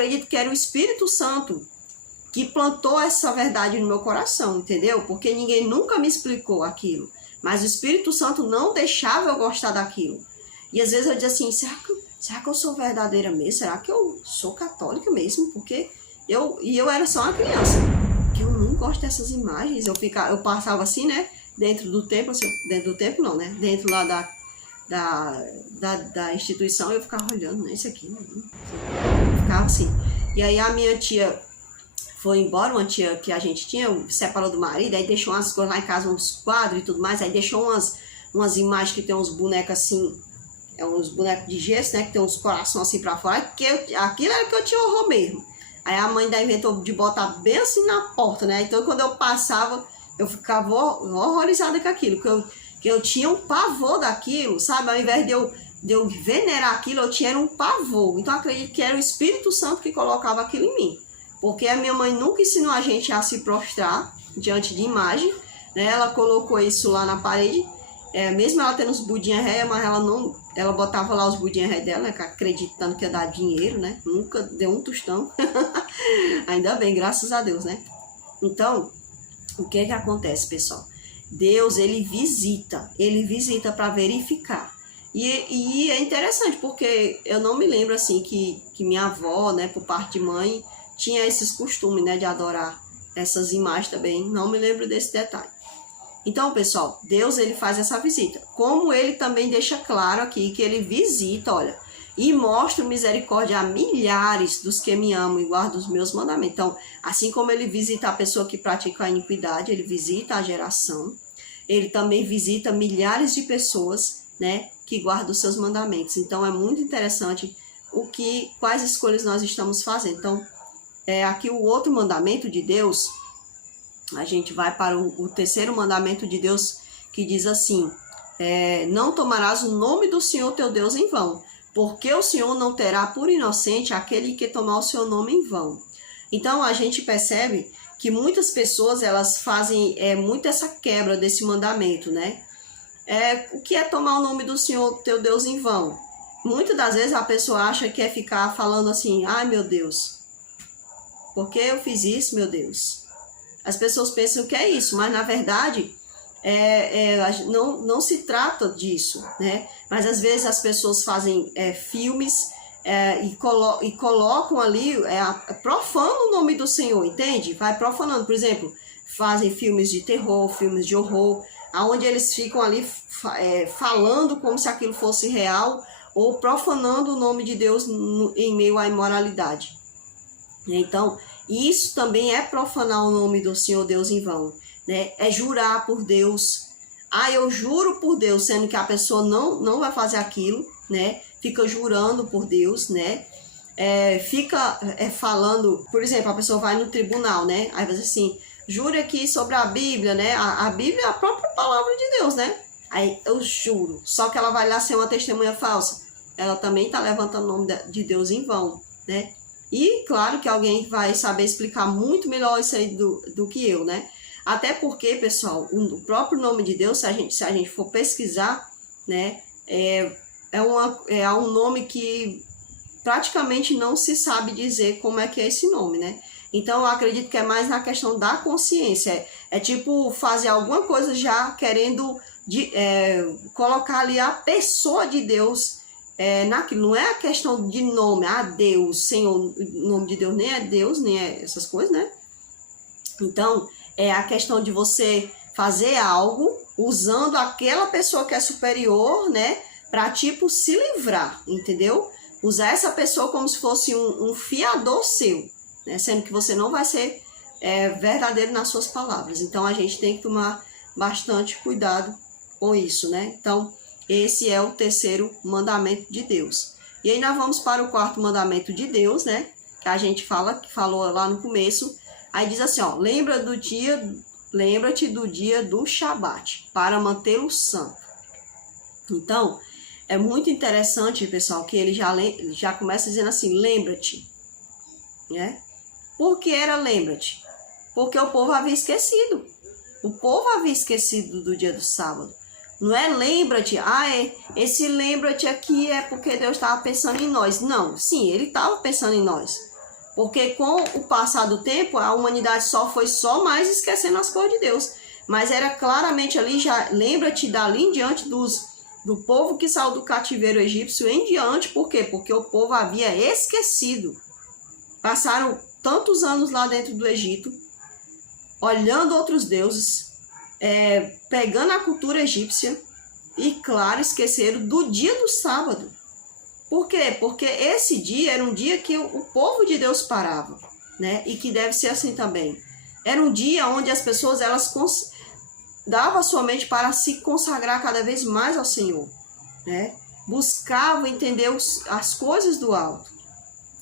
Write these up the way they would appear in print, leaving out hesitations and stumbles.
acredito que era o Espírito Santo que plantou essa verdade no meu coração, entendeu? Porque ninguém nunca me explicou aquilo. Mas o Espírito Santo não deixava eu gostar daquilo. E às vezes eu dizia assim, será que eu sou verdadeira mesmo? Será que eu sou católica mesmo? Porque eu era só uma criança. Que eu não gosto dessas imagens. Eu passava assim, né? Dentro do templo, assim, dentro do templo não, né? Dentro lá da instituição, eu ficava olhando, né? Isso aqui, né? Eu ficava assim. E aí a minha tia foi embora, uma tia que a gente tinha, separou do marido, aí deixou umas coisas lá em casa, uns quadros e tudo mais, aí deixou umas imagens que tem uns bonecos assim, uns bonecos de gesso, né, que tem uns corações assim pra fora, aquilo era que eu tinha horror mesmo. Aí a mãe da inventou de botar bem assim na porta, né, então quando eu passava, eu ficava horrorizada com aquilo, que eu tinha um pavor daquilo, sabe, ao invés de eu venerar aquilo, eu tinha um pavor. Então eu acredito que era o Espírito Santo que colocava aquilo em mim. Porque a minha mãe nunca ensinou a gente a se prostrar diante de imagem, né? Ela colocou isso lá na parede, mesmo ela tendo os budinhas ré, mas ela botava lá os budinhas ré dela, né? Acreditando que ia dar dinheiro, né? Nunca deu um tostão. Ainda bem, graças a Deus, né? Então, o que que acontece, pessoal? Deus, ele visita para verificar. E é interessante, porque eu não me lembro, assim, que minha avó, né, por parte de mãe, tinha esses costumes, né, de adorar essas imagens também. Não me lembro desse detalhe. Então, pessoal, Deus, ele faz essa visita. Como ele também deixa claro aqui que ele visita, olha, e mostra misericórdia a milhares dos que me amam e guardam os meus mandamentos. Então, assim como ele visita a pessoa que pratica a iniquidade, ele visita a geração, ele também visita milhares de pessoas, né, que guardam os seus mandamentos. Então, é muito interessante quais escolhas nós estamos fazendo. Então, aqui o outro mandamento de Deus, a gente vai para o terceiro mandamento de Deus, que diz assim, não tomarás o nome do Senhor teu Deus em vão, porque o Senhor não terá por inocente aquele que tomar o seu nome em vão. Então a gente percebe que muitas pessoas, elas fazem muito essa quebra desse mandamento, né? O que é tomar o nome do Senhor teu Deus em vão? Muitas das vezes a pessoa acha que é ficar falando assim, ai meu Deus, por que eu fiz isso, meu Deus? As pessoas pensam que é isso, mas na verdade não se trata disso, né? Mas às vezes as pessoas fazem filmes e colocam ali, profanam o nome do Senhor, entende? Vai profanando, por exemplo, fazem filmes de terror, filmes de horror, onde eles ficam ali falando como se aquilo fosse real, ou profanando o nome de Deus em meio à imoralidade. Então, isso também é profanar o nome do Senhor Deus em vão, né? É jurar por Deus. Eu juro por Deus, sendo que a pessoa não vai fazer aquilo, né? Fica jurando por Deus, né? Fica falando, por exemplo, a pessoa vai no tribunal, né? Aí vai dizer assim, jure aqui sobre a Bíblia, né? A Bíblia é a própria palavra de Deus, né? Aí eu juro, só que ela vai lá ser uma testemunha falsa. Ela também está levantando o nome de Deus em vão, né? E claro que alguém vai saber explicar muito melhor isso aí do que eu, né? Até porque, pessoal, o próprio nome de Deus, se a gente for pesquisar, né? É um nome que praticamente não se sabe dizer como é que é esse nome, né? Então eu acredito que é mais na questão da consciência. É tipo fazer alguma coisa já querendo colocar ali a pessoa de Deus naquilo. Não é a questão de nome, Deus, Senhor, o nome de Deus nem é Deus, nem é essas coisas, né? Então, é a questão de você fazer algo usando aquela pessoa que é superior, né? Para, tipo, se livrar, entendeu? Usar essa pessoa como se fosse um fiador seu, né? Sendo que você não vai ser verdadeiro nas suas palavras. Então, a gente tem que tomar bastante cuidado com isso, né? Então, esse é o terceiro mandamento de Deus. E aí nós vamos para o quarto mandamento de Deus, né? Que a gente falou lá no começo. Aí diz assim, ó, lembra-te do dia do Shabat, para mantê-lo santo. Então, é muito interessante, pessoal, que ele já começa dizendo assim, lembra-te, né? Por que era lembra-te? Porque o povo havia esquecido. O povo havia esquecido do dia do sábado. Não é lembra-te, esse lembra-te aqui é porque Deus estava pensando em nós. Não, sim, ele estava pensando em nós. Porque com o passar do tempo, a humanidade foi só mais esquecendo as coisas de Deus. Mas era claramente ali, já lembra-te dali em diante do povo que saiu do cativeiro egípcio em diante. Por quê? Porque o povo havia esquecido. Passaram tantos anos lá dentro do Egito, olhando outros deuses, pegando a cultura egípcia e, claro, esqueceram do dia do sábado. Por quê? Porque esse dia era um dia que o povo de Deus parava, né? E que deve ser assim também. Era um dia onde as pessoas davam sua mente para se consagrar cada vez mais ao Senhor, né? Buscavam entender as coisas do alto,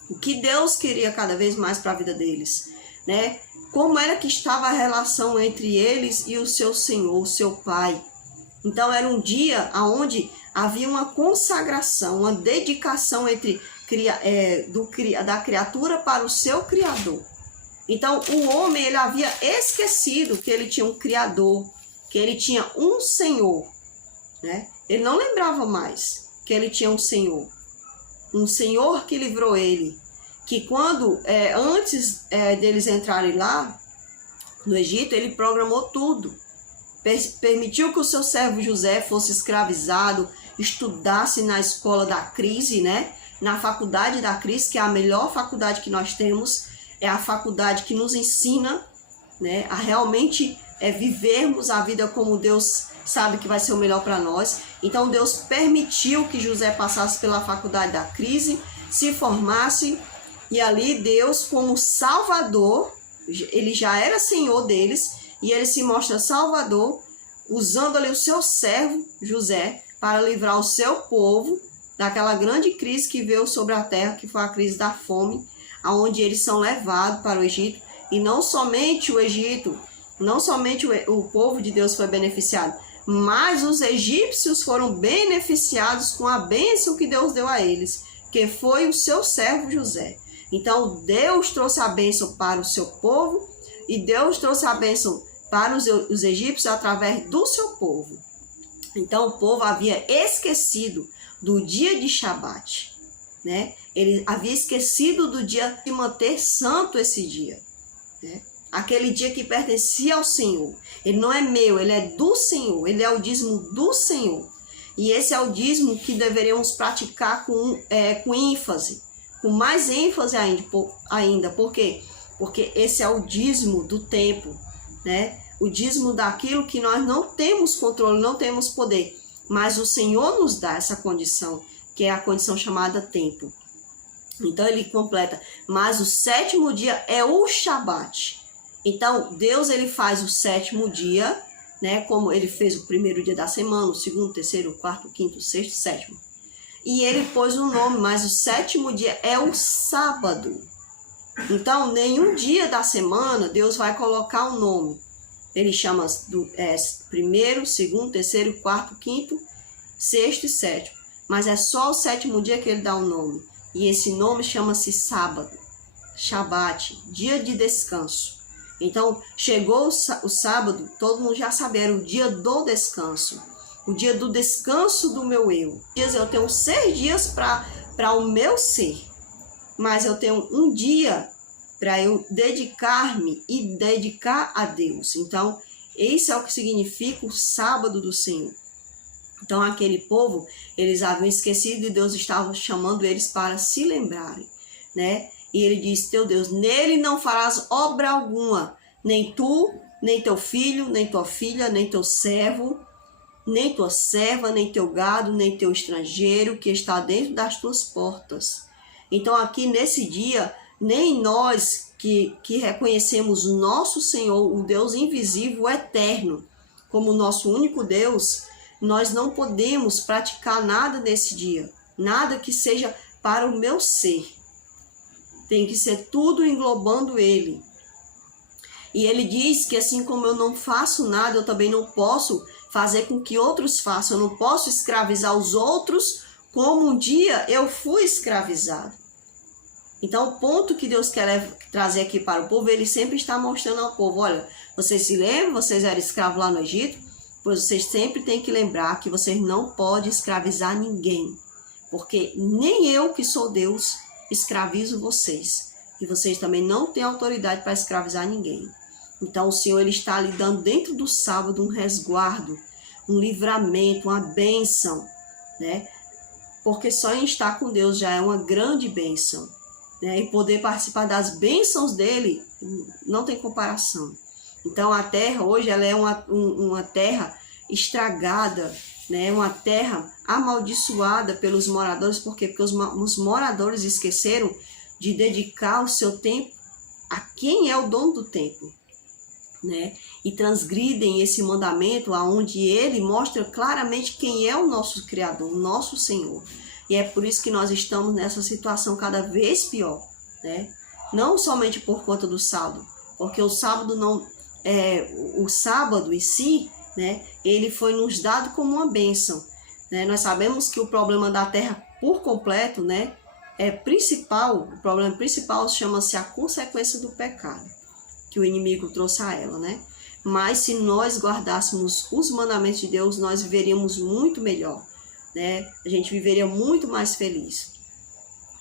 o que Deus queria cada vez mais para a vida deles, né? Como era que estava a relação entre eles e o seu Senhor, o seu Pai. Então era um dia onde havia uma consagração, uma dedicação da criatura para o seu Criador. Então o homem ele havia esquecido que ele tinha um Criador, que ele tinha um Senhor, né? Ele não lembrava mais que ele tinha um Senhor que livrou ele, que quando, antes deles entrarem lá no Egito, ele programou tudo. Permitiu que o seu servo José fosse escravizado, estudasse na escola da crise, né? Na faculdade da crise, que é a melhor faculdade que nós temos, é a faculdade que nos ensina, né, a realmente vivermos a vida como Deus sabe que vai ser o melhor para nós. Então Deus permitiu que José passasse pela faculdade da crise, se formasse, e ali Deus, como Salvador, ele já era Senhor deles, e ele se mostra Salvador, usando ali o seu servo José para livrar o seu povo daquela grande crise que veio sobre a terra, que foi a crise da fome, aonde eles são levados para o Egito. E não somente o Egito, não somente o povo de Deus foi beneficiado, mas os egípcios foram beneficiados com a bênção que Deus deu a eles, que foi o seu servo José. Então Deus trouxe a bênção para o seu povo, e Deus trouxe a bênção para os egípcios através do seu povo. Então o povo havia esquecido do dia de Shabat, né? Ele havia esquecido do dia de manter santo esse dia, né? Aquele dia que pertencia ao Senhor. Ele não é meu, ele é do Senhor, ele é o dízimo do Senhor. E esse é o dízimo que deveríamos praticar com ênfase, com mais ênfase ainda. Por quê? Porque esse é o dízimo do tempo, né? O dízimo daquilo que nós não temos controle, não temos poder, mas o Senhor nos dá essa condição, que é a condição chamada tempo. Então ele completa, mas o sétimo dia é o Shabat. Então Deus ele faz o sétimo dia, né? Como ele fez o primeiro dia da semana, o segundo, terceiro, quarto, quinto, sexto, sétimo. E ele pôs o nome, mas o sétimo dia é o sábado. Então nenhum dia da semana Deus vai colocar um nome. Ele chama primeiro, segundo, terceiro, quarto, quinto, sexto e sétimo. Mas é só o sétimo dia que ele dá o nome. E esse nome chama-se sábado, Shabat, dia de descanso. Então, chegou o sábado, todo mundo já sabe, era o dia do descanso. O dia do descanso do meu eu. Eu tenho 6 dias para o meu ser. Mas eu tenho um dia para eu dedicar-me e dedicar a Deus. Então, esse é o que significa o sábado do Senhor. Então, aquele povo, eles haviam esquecido e Deus estava chamando eles para se lembrarem, né? E ele diz, teu Deus, nele não farás obra alguma, nem tu, nem teu filho, nem tua filha, nem teu servo, nem tua serva, nem teu gado, nem teu estrangeiro que está dentro das tuas portas. Então, aqui nesse dia, nem nós que reconhecemos o nosso Senhor, o Deus invisível, o eterno, como nosso único Deus, nós não podemos praticar nada nesse dia, nada que seja para o meu ser. Tem que ser tudo englobando ele. E ele diz que assim como eu não faço nada, eu também não posso fazer com que outros façam. Eu não posso escravizar os outros como um dia eu fui escravizado. Então o ponto que Deus quer trazer aqui para o povo, ele sempre está mostrando ao povo, olha, vocês se lembram, vocês eram escravos lá no Egito? Pois vocês sempre têm que lembrar que vocês não podem escravizar ninguém. Porque nem eu que sou Deus escravizo vocês. E vocês também não têm autoridade para escravizar ninguém. Então o Senhor ele está lhe dando dentro do sábado um resguardo, um livramento, uma bênção, né? Porque só em estar com Deus já é uma grande bênção, né? E poder participar das bênçãos dele não tem comparação. Então a terra hoje ela é uma terra estragada, né? Uma terra amaldiçoada pelos moradores. Por quê? Porque os moradores esqueceram de dedicar o seu tempo a quem é o dono do tempo, né? E transgridem esse mandamento aonde ele mostra claramente quem é o nosso Criador, o nosso Senhor. E é por isso que nós estamos nessa situação cada vez pior, né? Não somente por conta do sábado, porque o sábado o sábado em si, né? Ele foi nos dado como uma bênção, né? Nós sabemos que o problema da terra por completo, né? O problema principal chama-se a consequência do pecado que o inimigo trouxe a ela, né? Mas se nós guardássemos os mandamentos de Deus, nós viveríamos muito melhor, né? A gente viveria muito mais feliz.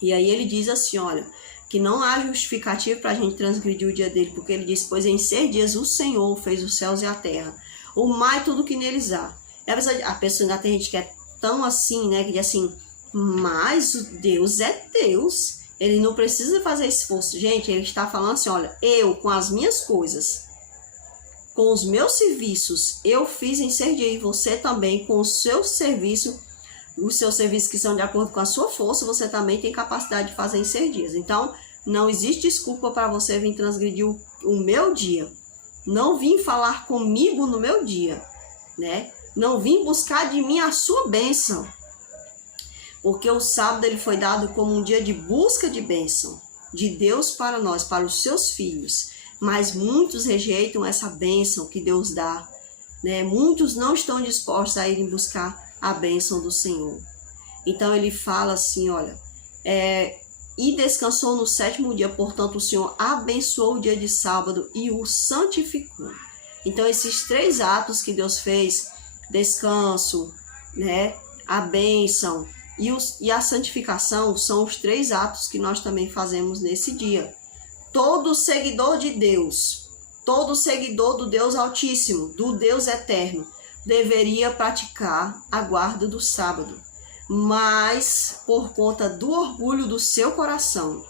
E aí ele diz assim, olha, que não há justificativo para a gente transgredir o dia dele, porque ele diz, pois em 6 dias o Senhor fez os céus e a terra, o mar e tudo que neles há. E a pessoa ainda tem gente que é tão assim, né, que diz assim, mas Deus é Deus, ele não precisa fazer esforço. Gente, ele está falando assim, olha, eu com as minhas coisas, com os meus serviços, eu fiz em 6 dias, e você também com o seu serviço, os seus serviços que são de acordo com a sua força, você também tem capacidade de fazer em 6 dias. Então, não existe desculpa para você vir transgredir o meu dia. Não vim falar comigo no meu dia, né? Não vim buscar de mim a sua bênção. Porque o sábado ele foi dado como um dia de busca de bênção de Deus para nós, para os seus filhos. Mas muitos rejeitam essa bênção que Deus dá, né? Muitos não estão dispostos a irem buscar a bênção do Senhor. Então ele fala assim, olha, e descansou no 7º dia, portanto o Senhor abençoou o dia de sábado e o santificou. Então esses 3 atos que Deus fez, descanso, né, a bênção e a santificação, são os 3 atos que nós também fazemos nesse dia. Todo seguidor de Deus, todo seguidor do Deus Altíssimo, do Deus Eterno, deveria praticar a guarda do sábado. Mas por conta do orgulho do seu coração,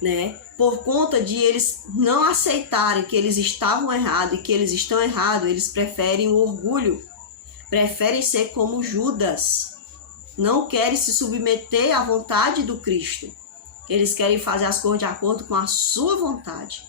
né? Por conta de eles não aceitarem que eles estavam errados e que eles estão errados, eles preferem o orgulho, preferem ser como Judas, não querem se submeter à vontade do Cristo, eles querem fazer as coisas de acordo com a sua vontade.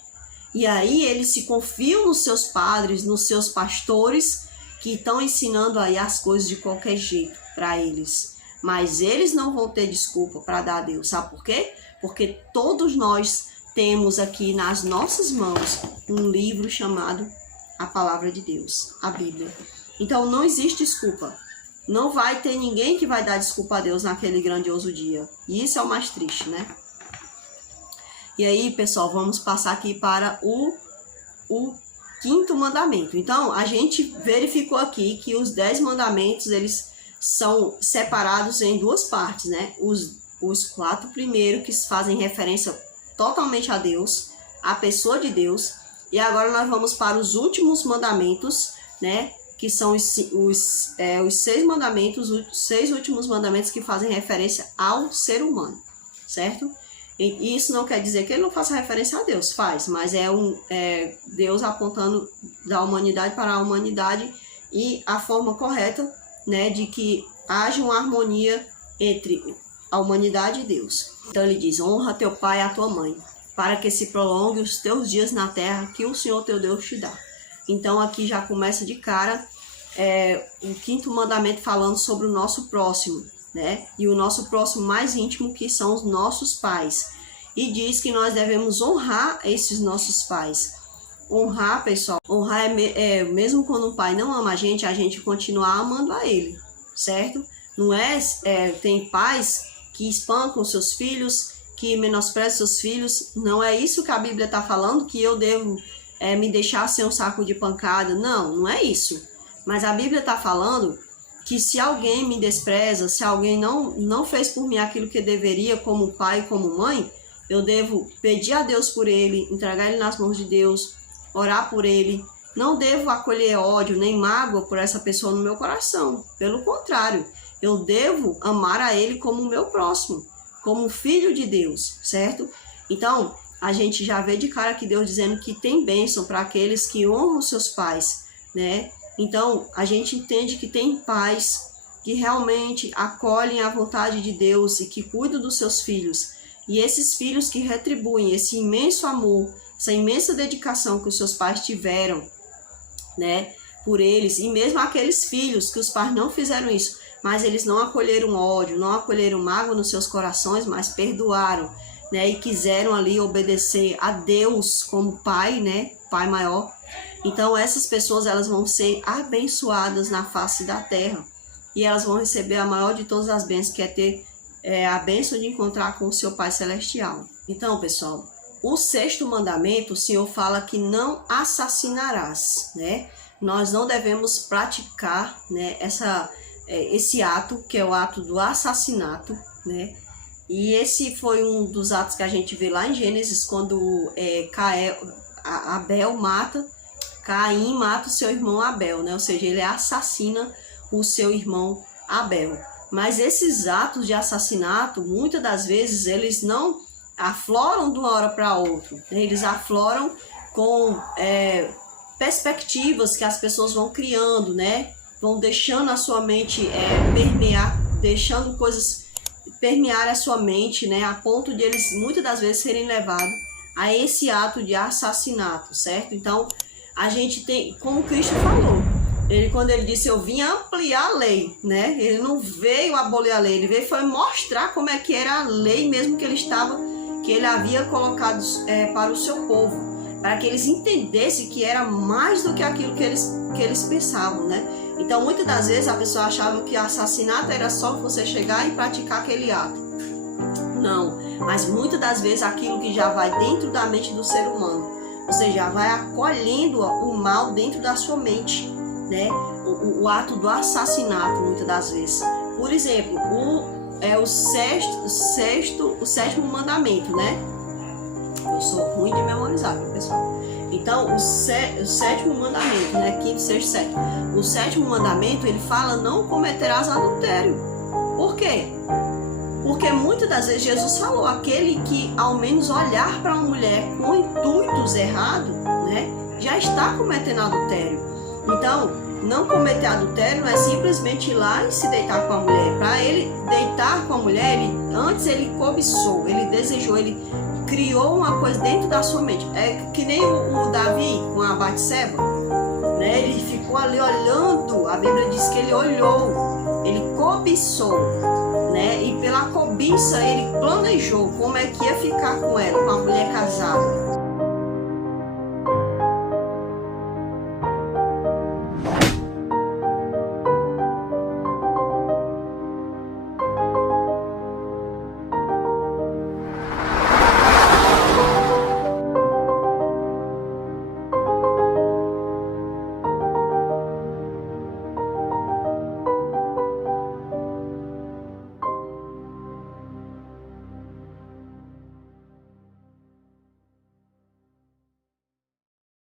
E aí eles se confiam nos seus padres, nos seus pastores, que estão ensinando aí as coisas de qualquer jeito para eles. Mas eles não vão ter desculpa para dar a Deus. Sabe por quê? Porque todos nós temos aqui nas nossas mãos um livro chamado a Palavra de Deus, a Bíblia. Então não existe desculpa. Não vai ter ninguém que vai dar desculpa a Deus naquele grandioso dia. E isso é o mais triste, né? E aí, pessoal, vamos passar aqui para o 5º mandamento. Então, a gente verificou aqui que os 10 mandamentos, eles são separados em 2 partes, né? Os 4 primeiros que fazem referência totalmente a Deus, a pessoa de Deus. E agora nós vamos para os últimos mandamentos, né? Que são os 6 mandamentos, os 6 últimos mandamentos que fazem referência ao ser humano, certo? E isso não quer dizer que ele não faça referência a Deus, faz, mas é Deus apontando da humanidade para a humanidade e a forma correta, né, de que haja uma harmonia entre a humanidade e Deus. Então ele diz, honra teu pai e a tua mãe, para que se prolongue os teus dias na terra que o Senhor teu Deus te dá. Então aqui já começa de cara o 5º mandamento falando sobre o nosso próximo, né? E o nosso próximo mais íntimo, que são os nossos pais. E diz que nós devemos honrar esses nossos pais. Honrar, pessoal, honrar mesmo quando um pai não ama a gente continuar amando a ele, certo? Não tem pais que espancam seus filhos, que menosprezam seus filhos. Não é isso que a Bíblia está falando, que eu devo me deixar ser um saco de pancada. Não, não é isso. Mas a Bíblia está falando que se alguém me despreza, se alguém não fez por mim aquilo que deveria como pai e como mãe, eu devo pedir a Deus por ele, entregar ele nas mãos de Deus, orar por ele. Não devo acolher ódio nem mágoa por essa pessoa no meu coração. Pelo contrário, eu devo amar a ele como o meu próximo, como filho de Deus, certo? Então, a gente já vê de cara que Deus dizendo que tem bênção para aqueles que honram seus pais, né? Então, a gente entende que tem pais que realmente acolhem a vontade de Deus e que cuidam dos seus filhos. E esses filhos que retribuem esse imenso amor, essa imensa dedicação que os seus pais tiveram, né, por eles, e mesmo aqueles filhos que os pais não fizeram isso, mas eles não acolheram ódio, não acolheram mágoa nos seus corações, mas perdoaram, né, e quiseram ali obedecer a Deus como pai, né, pai maior. Então essas pessoas, elas vão ser abençoadas na face da terra, e elas vão receber a maior de todas as bênçãos, que é ter a bênção de encontrar com o seu Pai Celestial. Então, pessoal, o 6º mandamento, o Senhor fala que não assassinarás, né? Nós não devemos praticar, né, esse ato, que é o ato do assassinato, né? E esse foi um dos atos que a gente vê lá em Gênesis, quando Caim mata o seu irmão Abel, né? Ou seja, ele assassina o seu irmão Abel. Mas esses atos de assassinato, muitas das vezes, eles não afloram de uma hora para outra, né? Eles afloram com perspectivas que as pessoas vão criando, né? Vão deixando a sua mente permear, deixando coisas permear a sua mente, né? A ponto de eles, muitas das vezes, serem levados a esse ato de assassinato, certo? Então, a gente tem, como Cristo falou, quando ele disse, eu vim ampliar a lei, né? Ele não veio abolir a lei, ele veio foi mostrar como é que era a lei mesmo que ele havia colocado para o seu povo, para que eles entendessem que era mais do que aquilo que eles pensavam, né? Então, muitas das vezes a pessoa achava que assassinato era só você chegar e praticar aquele ato. Não, mas muitas das vezes aquilo que já vai dentro da mente do ser humano, você já vai acolhendo o mal dentro da sua mente, né? O ato do assassinato, muitas das vezes. Por exemplo, o 7º mandamento, né? Eu sou ruim de memorizar, viu, pessoal? Então, o 7º mandamento, né? 5º, 6º, 7º. O 7º mandamento, ele fala, não cometerás adultério. Por quê? Porque muitas das vezes Jesus falou, aquele que ao menos olhar para uma mulher com intuitos errados, né? Já está cometendo adultério. Então, não cometer adultério não é simplesmente ir lá e se deitar com a mulher. Para ele deitar com a mulher, antes ele cobiçou, ele desejou, ele criou uma coisa dentro da sua mente. É que nem o Davi com a Batseba, né? Ele ficou ali olhando, a Bíblia diz que ele olhou, ele cobiçou, né? E pela cobiça ele planejou como é que ia ficar com ela, com a mulher casada.